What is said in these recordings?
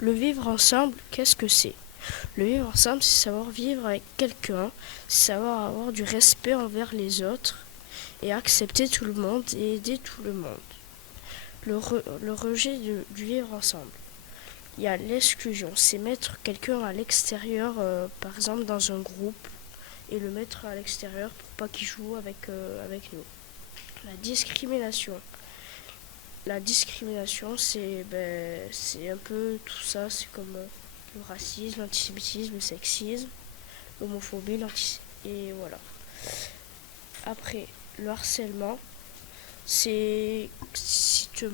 Le vivre ensemble, qu'est-ce que c'est? Le vivre ensemble, c'est savoir vivre avec quelqu'un, c'est savoir avoir du respect envers les autres et accepter tout le monde et aider tout le monde. Le rejet du vivre ensemble. Il y a l'exclusion, c'est mettre quelqu'un à l'extérieur, par exemple dans un groupe, et le mettre à l'extérieur pour pas qu'il joue avec nous. La discrimination. La discrimination, c'est un peu tout ça, c'est comme le racisme, l'antisémitisme, le sexisme, l'homophobie, et voilà. Après, le harcèlement, c'est si tu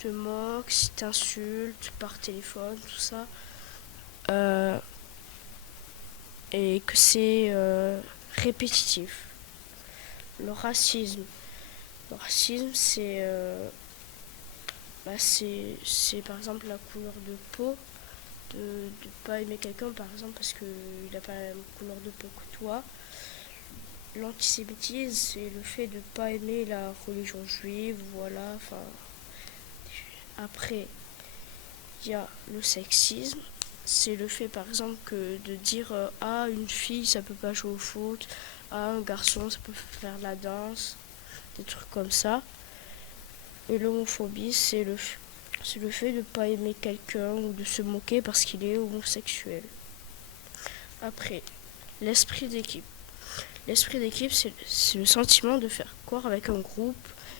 te moques, si tu insultes par téléphone, tout ça, euh, et que c'est répétitif. Le racisme. Le racisme, c'est par exemple la couleur de peau, de ne pas aimer quelqu'un par exemple parce qu'il n'a pas la même couleur de peau que toi. L'antisémitisme, c'est le fait de ne pas aimer la religion juive, voilà. Enfin, après, il y a le sexisme. C'est le fait par exemple de dire ah, une fille ça peut pas jouer au foot, ah, un garçon ça peut faire la danse, des trucs comme ça. Et l'homophobie, c'est le fait de ne pas aimer quelqu'un ou de se moquer parce qu'il est homosexuel. Après, l'esprit d'équipe. L'esprit d'équipe, c'est le sentiment de faire corps avec un groupe,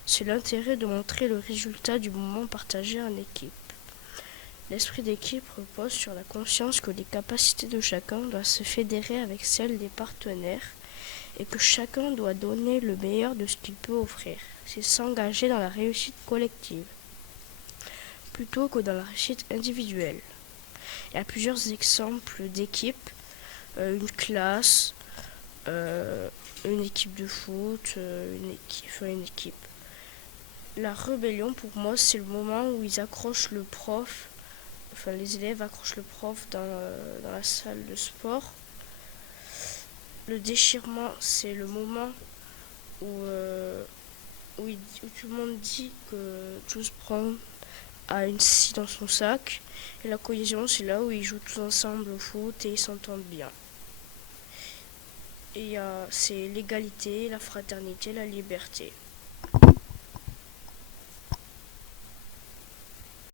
c'est l'intérêt de montrer le résultat du moment partagé en équipe. L'esprit d'équipe repose sur la conscience que les capacités de chacun doivent se fédérer avec celles des partenaires et que chacun doit donner le meilleur de ce qu'il peut offrir. C'est s'engager dans la réussite collective plutôt que dans la réussite individuelle. Il y a plusieurs exemples d'équipes, une classe, une équipe de foot, une équipe. La rébellion, pour moi, c'est le moment où ils accrochent le prof, enfin les élèves accrochent le prof dans la salle de sport. Le déchirement, c'est le moment où tout le monde dit que tout se prend à une scie dans son sac. Et la cohésion, c'est là où ils jouent tous ensemble au foot et ils s'entendent bien. Et c'est l'égalité, la fraternité, la liberté.